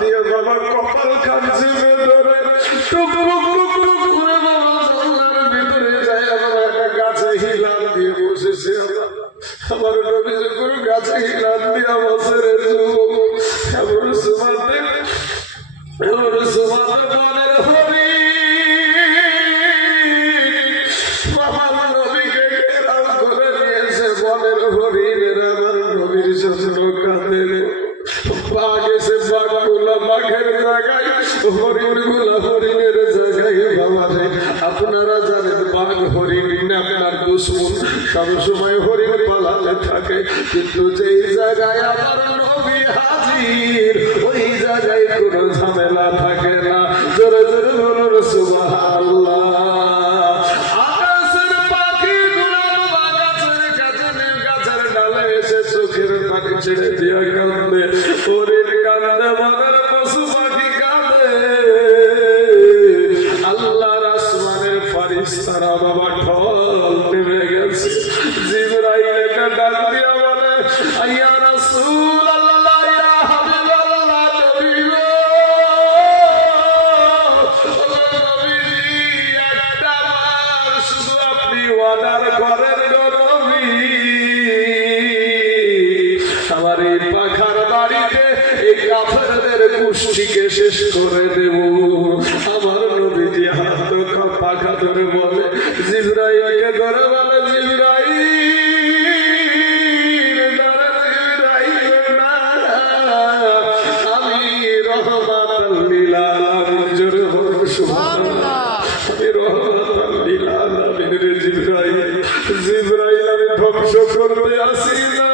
দিয়ে বাবা কপাল খান চেপে ধরে টুকরো টুকরো করে বাবা জানলার ভিতরে যায় বাবা একটা গাছে হিলান দিয়ে বসেছে আমার নবী যখন গাছে হিলান দিয়ে বছরের যুবক এমন সুমাতে বনের হরি আমার নবীকে ঘেরাও করে নিয়েছে বনের হরিণের আমার নবীর জন্য কাঁদে বাঘ এসে বাঘগুলা বাঘের জায়গায় হরিণগুলা হরিণের জায়গায় বাবারে আপনারা জানেন বাঘ হরিণ আপনার দুশ্মন সবসময় হরিণ পালাতে থাকে কিন্তু যেই জায়গায় আমার নবী হাজির ওই জায়গায় কোনো ঝামেলা থাকে না জোরে জোরে বলুন সুবহানাল্লাহ আকাশের পাখিগুলো গাছের ডালে এসে চোখের পানি ছেড়ে দিয়া কাঁদে হরিণ কাঁদে বাঘের পশু পাখি কাঁদে আল্লাহর আসমানের ফারিস্তারা বাবা ঢল নেমে গেছে জিবরাইলকে ডাক দিয়া বলে ইয়া রাসূলুল্লাহ ইয়া হাবিবাল্লাহ নবী গো নবীজি একটা বার শুধু আপনি ওয়াদার করেন গো নবী আমার এই পাখার বাড়িতে এই কাফেরদের গোষ্ঠীকে শেষ করে দেব আমার নবীজি হাত পাখা ধরে বলে জিবরাইলকে ধরে বলে জিবরাইল আমি রহমাতাল লিল আলামিন জোরে বলুন সুবহানাল্লাহ আমি রহমাতাল লিল আলামিন রে জিবরাইল আমি ধ্বংস করতে আসি না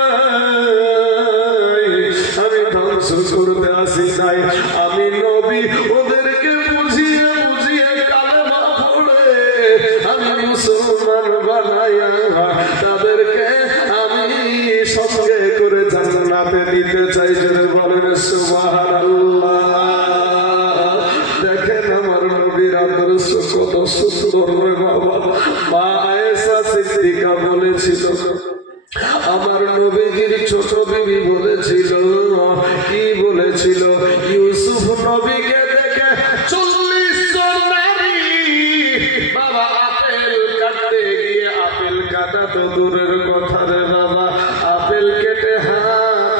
আমি ধ্বংস করতে আসি নাই আমি নবী ওদেরকে বুঝিয়ে বুঝিয়ে কালেমা পড়ে আমি মুসলমান বানাইয়া তাদেরকে আমি সঙ্গে করে জান্নাতে নিতে চাই জোরে বলেন সুবহানাল্লাহ দেখেন আমার নবীর আদর্শ কত সুন্দর রে বাবা মা আয়েশা সিদ্দিকা বলেছিল আমার নবীর ছোট বিবি বলেছিল কি বলেছিল ইউসুফ নবীকে দেখে 40 জন নারী বাবা আপেল কাটতে গিয়ে আপেল কাটা তো দূরের কথা রে বাবা আপেল কেটে হাত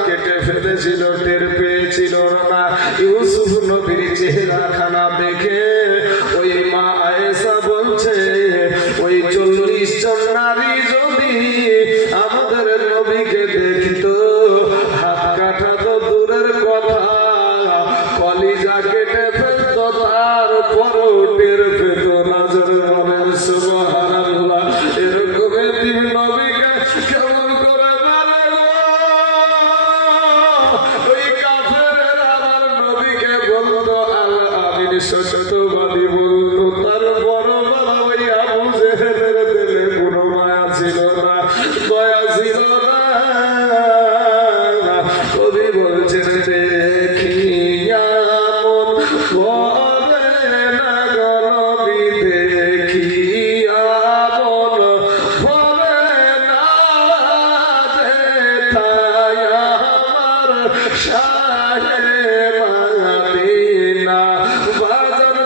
কেটে ফেলেছিল টের পেয়েছিল না ইউসুফ নবীর চেহারাখানা দেখে ওই মা আয়েশা বলছে ওই 40 জন নারী যদি আমাদের নবীকে দেখত হাত কাটা তো দূরের কথা কলিজা কেটে ফেলত তারপরও টের পেত না জোরে বলেন সুবহানাল্লাহ এরকম এতিম নবীকে কেমন করে মানে ওই কাফেরেরা আমার নবীকে বলতো আল আমিন সত্যবাদী বলতো তার বড় বাবা ওই আবু জেহেলের দিলে কোনো মায়া ছিল না দয়া ছিল না কবি বলছেন দেখিয়া মন ভরে না গো নবী দেখিয়া মন ভরে না যেথায় আমার শাহে মদিনা বাজার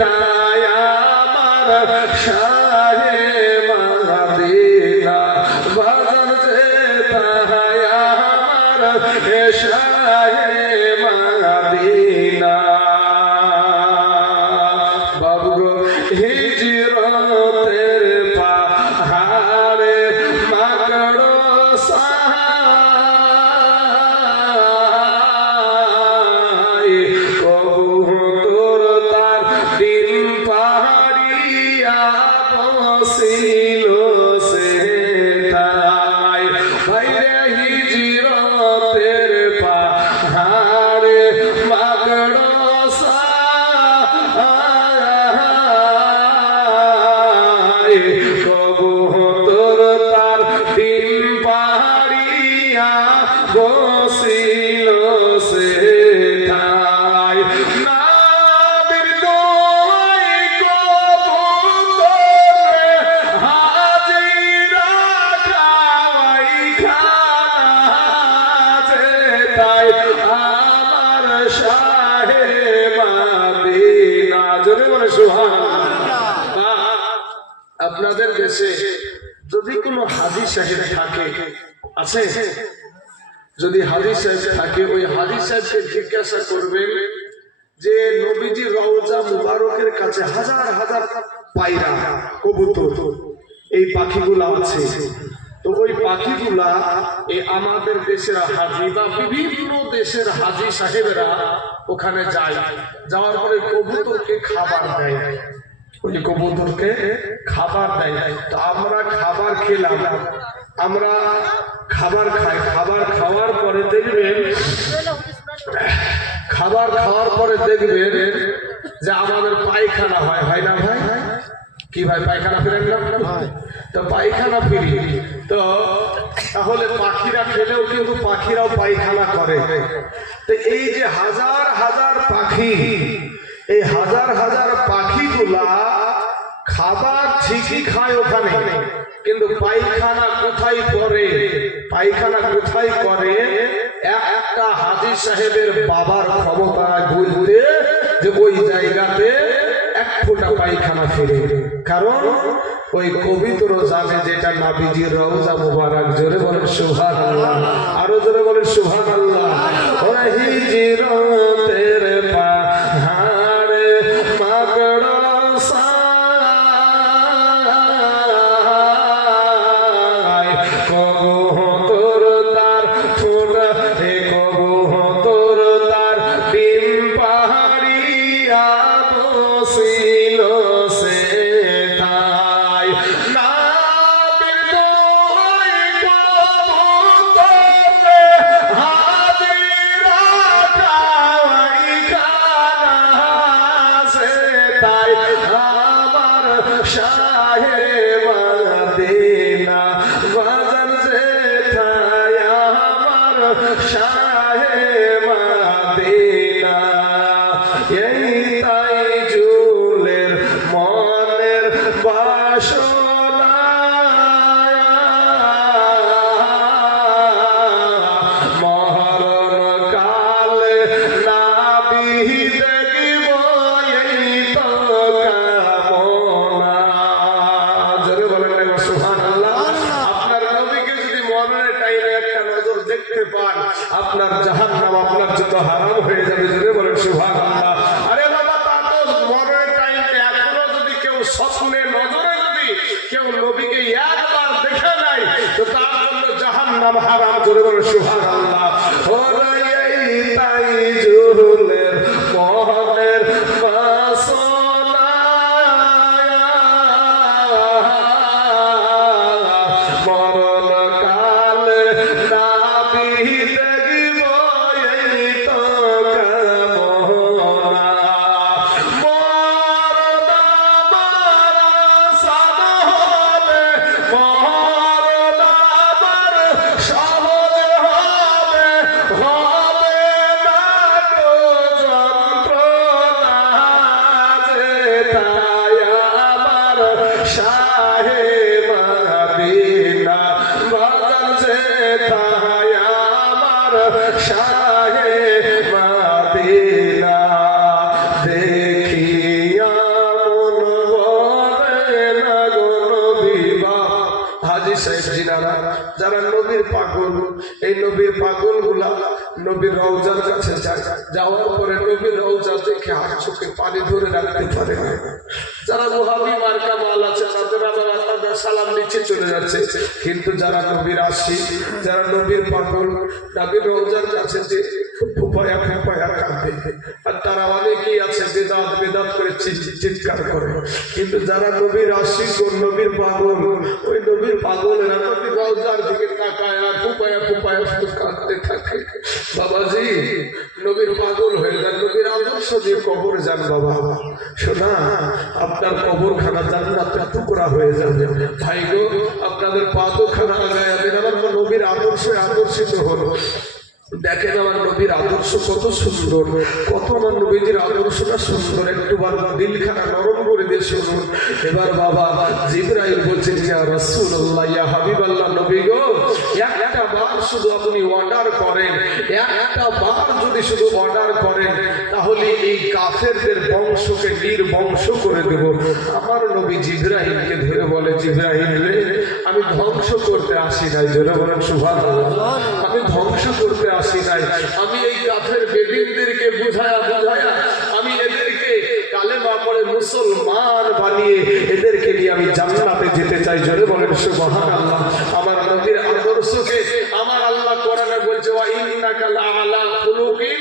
তাই আমার শাহে মাদিনা বাজান যে তাই আমার শাহে মাদিনা বাবু হিজরতের পাহাড়ে মাগড়ো সাহায় কবুতর তার ডিম পাহাড়িয়া বসিল সে তাই ভাইরে হিজরতের পাহাড়ে মাগড়ো কবুতর তার ডিম পাহাড়িয়া বসিল সে তাই নাবির দোয়াই কবুতরে হাজিরা খাওয়াই খাজে তাই আমার শাহে মাদিনা জোরে বলে সুবহানাল্লাহ। আপনাদের দেশে যদি কোনো হাজী সাহেব থাকে আছে, যদি হাজী সাহেব থাকে ওই হাজী সাহেবকে জিজ্ঞাসা করবেন যে নবীজি রওজা মুবারকের কাছে হাজার হাজার পায়রা কবুতর এই পাখিগুলা আছে, তো ওই পাখিগুলা এই আমাদের দেশের হাজী বা বিভিন্ন দেশের হাজী সাহেবেরা ওখানে যায়, যাওয়ার পরে কবুতরকে খাবার দেয়, ওই কবুতরকে খাবার দেয়। তো আমরা খাবার খেলাম, আমরা খাবার খাই, খাবার খাওয়ার পরে দেখবেন যে আমাদের পায়খানা হয় না ভাই? কি ভাই পায়খানা ফিরেন না? তো পায়খানা ফিরি, তো তাহলে পাখিরা খেলেও কিন্তু পাখিরাও পায়খানা করে। তো এই যে হাজার হাজার পাখি, এই হাজার হাজার পাখিগুলা খাবার ঠিকই খায় ওখানে, কিন্তু পায়খানা কোথায় করে? পায়খানা কোথায় করে? একটা হাজী সাহেবের বাবার ক্ষমতা বলতে যে ওই জায়গাতে এক ফোঁটা পায়খানা ফিরে, কারণ ওই কবিতর জানে যেটা নবীজির রওজা মুবারক। জোরে বলেন সুবহানাল্লাহ, আরো জোরে বলেন সুবহানাল্লাহ। ওই হিজরতের পাহাড়ে মাগড়ো কবুতর তার ফোটা কবুতর তার ডিম পাহাড়িয়া বসিল সে তাই নাবির দোয়াই কবুতরে হাজিরা খাওয়াই খাজে তাই আমার শাহে মাদিনা বাজার যে তাই আমার শাহে মাদিনা এই তাই জুলের মনের বাসনা মরণ কালে নাবি দেখিব এই তো কামনা। জোরে বলেন না সুবহানাল্লাহ। আপনার নবীকে যদি মরণের টাইমে একটা নজর দেখতে পান, আপনার জাহান্নাম আপনার যত হারাম হয়ে যাবে। জোরে বলেন সুবহানাল্লাহ। আরে বাবা, তা তো মরণের টাইমে এখনো যদি কেউ স্বপ্নে নজরে যদি কেউ নবীকে একবার দেখে নাই, তো তার জন্য জাহান্নাম হারাম। জোরে বলেন সুবহানাল্লাহ। ওরে এই তাই জুলের মনের বাসনা মরণ কালে নাবি দেখিব এই তো কামনা। মরণ আমার সাদ হবে, মরণ আমার সহজ হবে, হবে না তো যন্ত্রণা যে তাই আমার শাহে মাদিনা বাজার যে তাই আমার শাহে মাদিনা দেখিয়া নবীর পাগলগুলা নবীর রওজার কাছে যায়, যাওয়ার পরে নবীর রওজা দেখে আর চোখে পানি ধরে রাখতে পারে না। যারা ওহাবি মার্কা মাল আছে তাদের সালাম নিচে চলে যাচ্ছে, কিন্তু যারা নবীর আশিক, যারা নবীর পাগল, নবীর রওজার কাছে যে ফুপায়া ফুপায়া কাঁদে। আর তারা অনেকেই আছে বেদাত বেদাত করে চিৎকার করে, কিন্তু যারা নবীর আশিক ও নবীর পাগল, ওই নবীর পাগলেরা নবীর রওজার দিকে তাকায় আর ফুপায়া ফুপায়া কাঁদতে থাকে। বাবাজি, নবীর পাগল হয়ে যান, নবীর আদর্শ দিয়ে কবর যান বাবা। শোনা, আপনার কবরখানা জান্নাতের টুকরা হয়ে যাবে। ভাই গো, আপনাদের পাদখানা আগায় আমার নবীর আদর্শে আদর্শিত হলো। দেখেন আমার নবীর আদর্শ কত সুন্দর, কত আমার নবীর আদর্শটা সুন্দর। একটু বারবার দিলখানা নরম করে দিয়ে শুনুন। এবার বাবা জিবরাইল বলছেন, ইয়া রাসূলুল্লাহ, ইয়া হাবিবাল্লাহ, নবী গো, একটা বার শুধু আপনি অর্ডার করেন, একটা বার যদি শুধু অর্ডার করেন, তাহলে এই কাফেরদের বংশকে নির্বংশ করে দেব। আমার নবী জিবরাইলকে ধরে বলে, জিবরাইল রে, আমি ধ্বংস করতে আসি নাই। জোরে বলেন সুবহানাল্লাহ। আমি ধ্বংস করতে আসি নাই, আমি এই কাফের বেদিনদেরকে বুঝায়া বুঝায়া আমি এদেরকে কালেমা পড়ে মুসলমান বানিয়ে এদেরকে নিয়ে আমি জান্নাতে যেতে চাই। জোরে বলেন সুবহানাল্লাহ। আমার নবীর আদর্শকে আমার আল্লাহ কোরআনে বলছে, ওয়া ইন্নাকা লাআলা খুলুকিন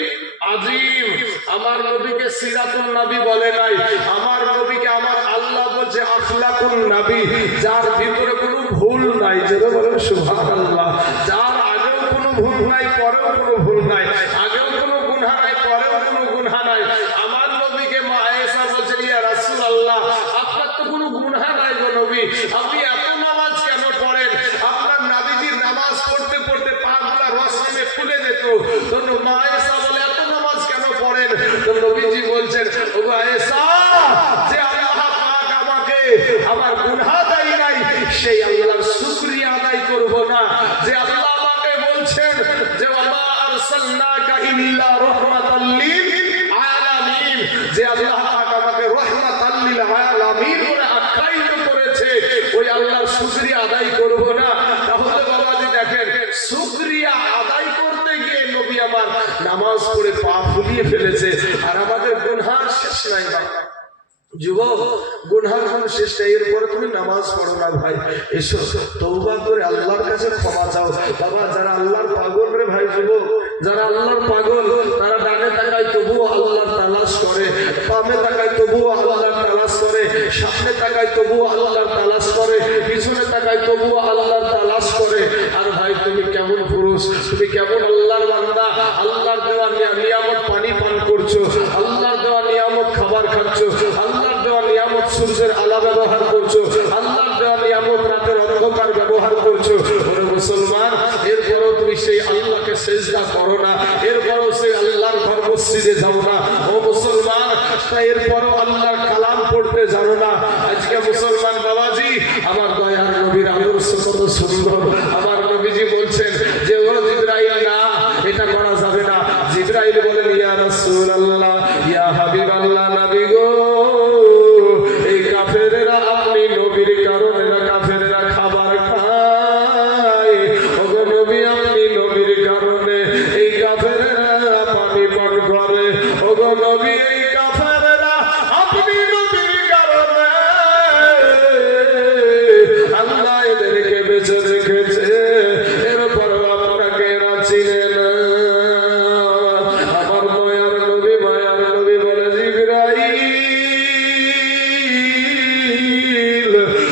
আযীম। আমার নবীকে সিরাতুন নবী বলে নাই, আমার নবীকে আমার আল্লাহ বলছে আখলাকুন নবী, যার ভিতরে কোনো ভুল নাই। জোরে বলেন সুবহানাল্লাহ। যার আগেও কোনো ভুল নাই, পরেও কোনো ভুল নাই, আগেও কোনো গুনাহ নাই, পরেও কোনো গুনাহ নাই। আমার নবীকে মা আয়েশা বলছেন, ইয়া রাসূলুল্লাহ, আপনার তো কোনো গুনাহ নাই গো নবী, আপনি এত নামাজ কেন পড়েন? আপনার নবীজির নামাজ পড়তে পড়তে পাগুলা রসমে ফুলে যেত। তো মা আয়েশা বলে, এত নামাজ কেন পড়েন? তো নবীজি বলছেন, ও আয়েশা, যে আল্লাহ পাক আমাকে আমার গুনাহ দেয় নাই, সেই আল্লাহর শুকরিয়া আদায় করব না। যে আল্লাহ আমাকে বলছেন যে ওয়া আরসালনাকা ইল্লা রাহমাতাল লিল আলামিন, যে আল্লাহ পাক আমাকে রাহমাতাল লিল আলামিন বলে আখ্যায়িত করেছে, ওই আল্লাহর শুকরিয়া আদায় করব না। তাহলে বাবাজি দেখেন, শুকরিয়া আদায় করতে গিয়ে নবী আমার নামাজ পড়ে পা ফুলিয়ে ফেলেছে, আর আমাদের গুনাহ শেষ নাই। যুবক, গুনাহের কোনো শেষ নেই, এরপরে তুমি নামাজ পড়ো না। ভাই এসো, তওবা করে আল্লাহর কাছে ক্ষমা চাও। বাবা, যারা আল্লাহর পাগল রে ভাই, যুবক যারা আল্লাহর পাগল, তারা ডানে তাকায় তবুও আল্লাহর তালাশ করে, বামে তাকায় তবুও আল্লাহর তালাশ করে, সামনে তাকায় তবুও আল্লাহর তালাশ করে, পিছনে তাকায় তবুও আল্লাহর তালাশ করে। আর ভাই, তুমি কেমন পুরুষ, তুমি কেমন আল্লাহর বান্দা, আল্লাহর দেওয়া নিয়ামত পানি পান করছো, আল্লাহর দেওয়া নিয়ামত খাবার খাচ্ছো, আল্লাহর দেওয়া নিয়ামত সূর্যের আলো ব্যবহার করছো, আল্লাহর দেওয়া নিয়ামত রাতের অন্ধকার ব্যবহার করছো। ওরে মুসলমান, এরপরও তুমি সেই আল্লাহকে সিজদা করো না, এরপরও সেই আল্লাহর ঘর মসজিদে যাও না। ও মুসলমান, এরপরও আল্লাহর কালাম পড়তে জানো না। আজকে মুসলমান বাবাজি, আমার দয়ার নবীর আদর্শ কত সুন্দর। আমার নবীজি বলছেন যে ও জিবরাইল, না, এটা করা যাবে না। জিবরাইল বলেন, ইয়া রাসূলুল্লাহ, ইয়া হাবিবাল্লাহ, নবী গো, এই কাফেরেরা আপনি নবীর কারণে না কাফেরেরা খাবার খায়। ওগো নবী, আপনি নবীর কারণে এই কাফেরেরা পানি পান করে। ওগো নবী, এই কাফেরেরা আপনি নবীর কারণে আল্লাহ এদেরকে বেঁচে রেখেছে, এরপর আপনাকে এরা চিনে না। আমার মায়ার নবী বলে, জিবরাইল,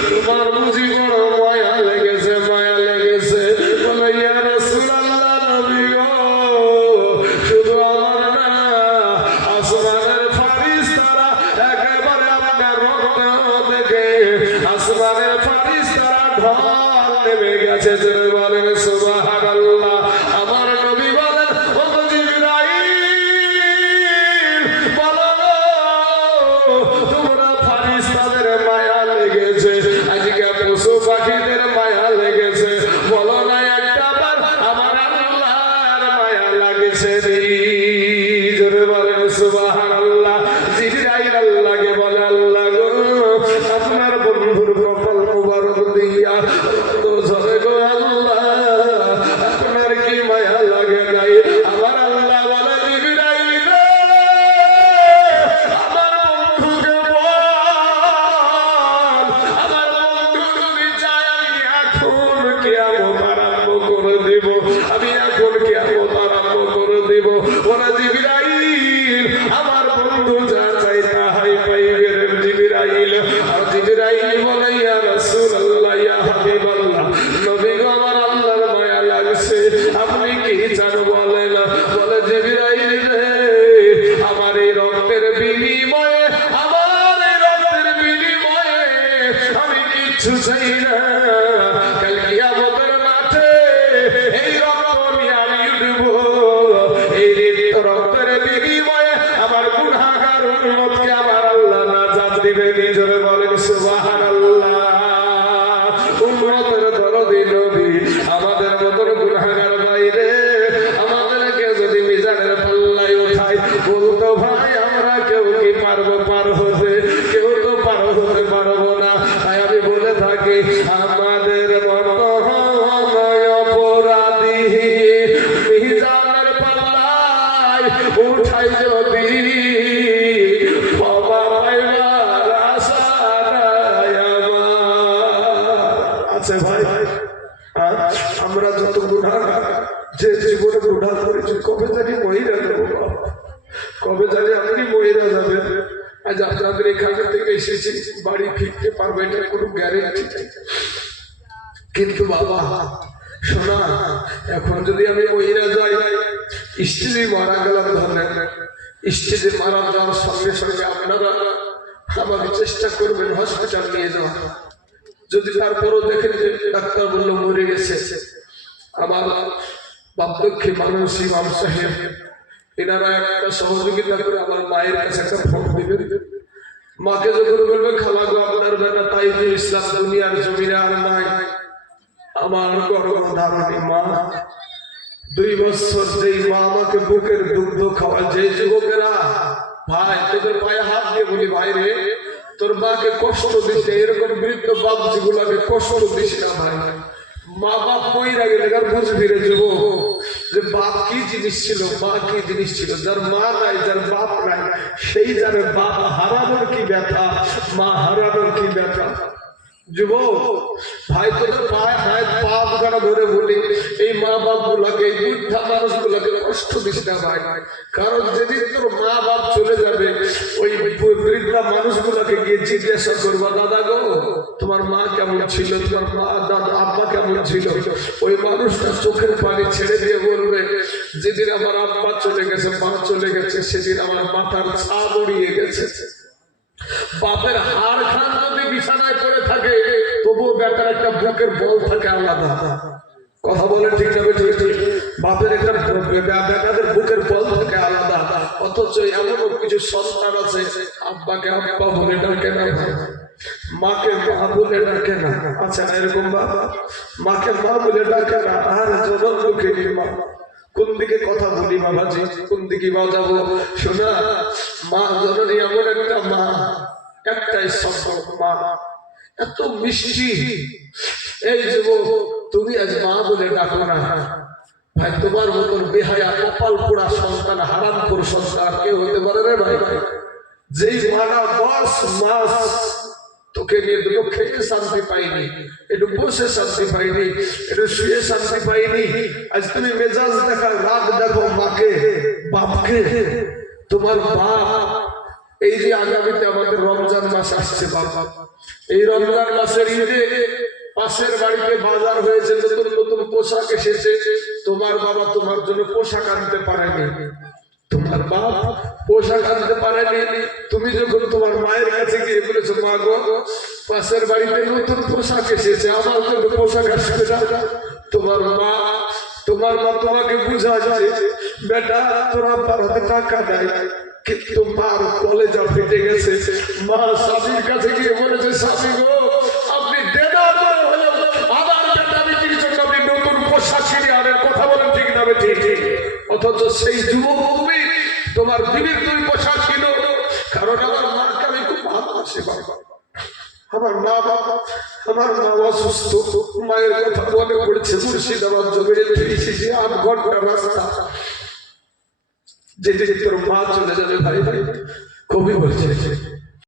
তোমার বুঝি বড় মায়া লেগেছে, মায়া লেগেছে। বলে, ইয়া রাসূলুল্লাহ, নবী গো, শুধু আমার না, আসমানের ফারিস্তারা একেবারে আপনার রক্ত দেখে আসমানের ফারিস্তারা ঢল নেমে গেছে। জোরে বলেন সুবহানাল্লাহ। আমার নবী বলেন, ও জিবরাইল, বলো তোমরা ফারিস্তাদের মায়া লেগেছে, আজকে পশু পাখিদের মায়া লেগেছে, বলো না একটা বার আমার আল্লাহর মায়া লাগছে। জোরে বলেন সুবহানাল্লাহ। জিবরাইল আল্লাহকে বলে, আল্লাহ গো, আপনার বন্ধুর কপাল মুবারক দিয়া তো ঝরে গো আল্লাহ, আপনার কি কিয়ামত আরম্ভ করে দিব। ওরা জিবরাইল আমার বন্ধু যা চাই তাহাই পাইবে রে জিবরাইল। আর জিবরাইল বলে ইয়া রাসূলুল্লাহ ইয়া হাবিবাল্লাহ, নবী গো আমার আল্লাহর মায়া লাগছে, আপনি কি চান বলেন। বলে জিবরাইল রে আমার এই রক্তের বিনিময়ে, আমার এই রক্তের বিনিময়ে আমি কিচ্ছু চাই না। কাল কিয়ামতের মাঠে এই রক্ত নিয়ে আমি উঠবো, এই রক্তের বিনিময়ে আমার গুনাহগার উম্মতকে আমার আল্লাহ নাজাত দিবে। নিজরে বলেন সুবহানাল্লাহ। উম্মতের দরদি নবী আমাদের মতন গুনাহগার বাইরে আমাদেরকে যদি মিজানের পাল্লায় উঠায়, বলতো ভাই আমরা কেউ কি পারবো পার হতে? কেউ তো পার হতে পারবো না। তাই আমি বলে থাকি আমাদের মতো অপরাধী মিজানের পাল্লায় উঠাই যদি ক্ষমা পাইবার আশা নাই আমার। আছে ভাই, আমরা যত গুনাহগার, যে জীবনে গুনাহ করেছি, কবে জানি মহিলা যাবো, কবে জানি আপনি মহিলা যাবেন। আজ আপনাদের এখানে থেকে এসেছি, বাড়ি ফিরতে পারবো এটা কোনো গ্যারেন্টি নেই। কিন্তু বাবা শোনা, এখন যদি আমি মহিলা যাই, স্ত্রী মারা গেলাম ধরেন, স্ত্রী মারা যাওয়ার সঙ্গে সঙ্গে আপনারা আমাকে চেষ্টা করবেন হসপিটাল নিয়ে যাওয়া। যদি তারপরও দেখেন যে ডাক্তার বললো মরে গেছে, আমার বাপদক্ষী মানুষ ইমাম সাহেব এনারা একটা সহযোগিতা করে আমার মায়ের কাছে একটা ফোন দিবেন। মাকে যখন বলবে খালা গো আপনার বেটা তাইজুল ইসলাম দুনিয়ার জমিনে আর নাই, আমার গর্ভধারণী মা 2 বছর যেই মা আমাকে বুকের দুগ্ধ খাওয়া, যে যুবকেরা ভাই তোদের পায়ে হাত দিয়ে বলি ভাই রে তোর মাকে কষ্ট দিস না, এরকম বৃদ্ধ বাপ যেগুলাকে কষ্ট দিস না ভাই। মা বাপ কইরা গেলে আর বুঝবি রে যুবক যে বাপ কি জিনিস ছিল, মা কি জিনিস ছিল। যার মা নাই, যার বাপ নাই, সেই যার বাপ হারানোর কি ব্যথা, মা হারানোর কি ব্যথা। যুবক ভাই তোদের পায়ে হাত পা দুখানা ধরে বলি এই মা বাপ গুলাকে, এই বৃদ্ধা মানুষ গুলাকে কষ্ট দিস না ভাই। কারণ যেদিন তোর মা বাপ চলে যাবে, ওই বৃদ্ধা মানুষ গুলাকে গিয়ে জিজ্ঞাসা করবা দাদা গো তোমার মা কেমন ছিল, তোমার মা দাদা আব্বা কেমন ছিল। ওই মানুষটা চোখের পানি ছেড়ে দিয়ে বলবে যেদিন আমার আব্বা চলে গেছে, মা চলে গেছে, সেদিন আমার মাথার ছাপ উড়িয়ে গেছে। বাপের হাড় খান যদি বিছানায় পড়ে থাকে, তবুও বেটার একটা বুকের বল থাকে আলাদা। কথা বলে ঠিক যাবে ঠিক। বাপের একটা বেটাদের বুকের বল থাকে আলাদা। অথচ এমনও কিছু সন্তান আছে আব্বাকে আব্বা বলে ডাকে না, মাকে মা বলে ডাকে না। আচ্ছা এরকম বাবা মাকে মা বলে ডাকে না, আর জনম দুঃখী মা। কোন দিকে কথা বলি বাবাজি, কোন দিকে বাজাবো? শোনা, মা জননী এমন একটা মা, একটাই সম্পর্ক মা, এত মিষ্টি। এই যুবক তুমি আজ মা বলে ডাকো না ভাই, তোমার মতন বেহায়া কপাল পোড়া সন্তান, হারামখোর সন্তান কেউ হতে পারে না ভাই। যেই মানা 10 মাস তোকে নিয়ে দুটো খেয়ে শান্তি পাইনি, একটু বসে শান্তি পাইনি, একটু শুয়ে শান্তি পাইনি, আজ তুমি মেজাজ দেখা রাগ দেখো মাকে বাপকে। তোমার বাপ এই যে আগামীতে আমাদের রমজান মাস আসছে বাবা, এই রমজান মাসের ঈদে পাশের বাড়িতে বাজার হয়েছে, নতুন নতুন পোশাক এসেছে, তোমার বাবা তোমার জন্য পোশাক আনতে পারেনি, তোমার বাপ পোশাক আনতে পারেনি। তুমি যখন তোমার মায়ের কাছে গিয়ে বলেছো মা গো পাশের বাড়িতে নতুন পোশাক এসেছে, আমার জন্য পোশাক আসবে না, তোমার মা তোমাকে বুঝাচ্ছে বেটা তোরা পাড়াতে টাকা দেয়, কিন্তু মার কলেজা ফেটে গেছে। মা স্বামীর কাছে গিয়ে বলেছে স্বামী গো আপনি দেদার হলো আবার বেটা বিক্রির জন্য আপনি নতুন পোশাক কিনে আনেন। কথা বলেন ঠিক না ঠিক? অথচ সেই যুবক তোমার বিবির 2 পোশাক কিনো, কারণ আমার মাকে আমি খুব ভালোবাসি বাবা। আমার মা বাবা, আমার মা অসুস্থ, মায়ের কথা মনে পড়ছে। মুর্শিদাবাদ জমিনে 8 ঘন্টা রাস্তা, যেদিকে তোর মা চলে যাবে ভাই ভাই কবি বলছে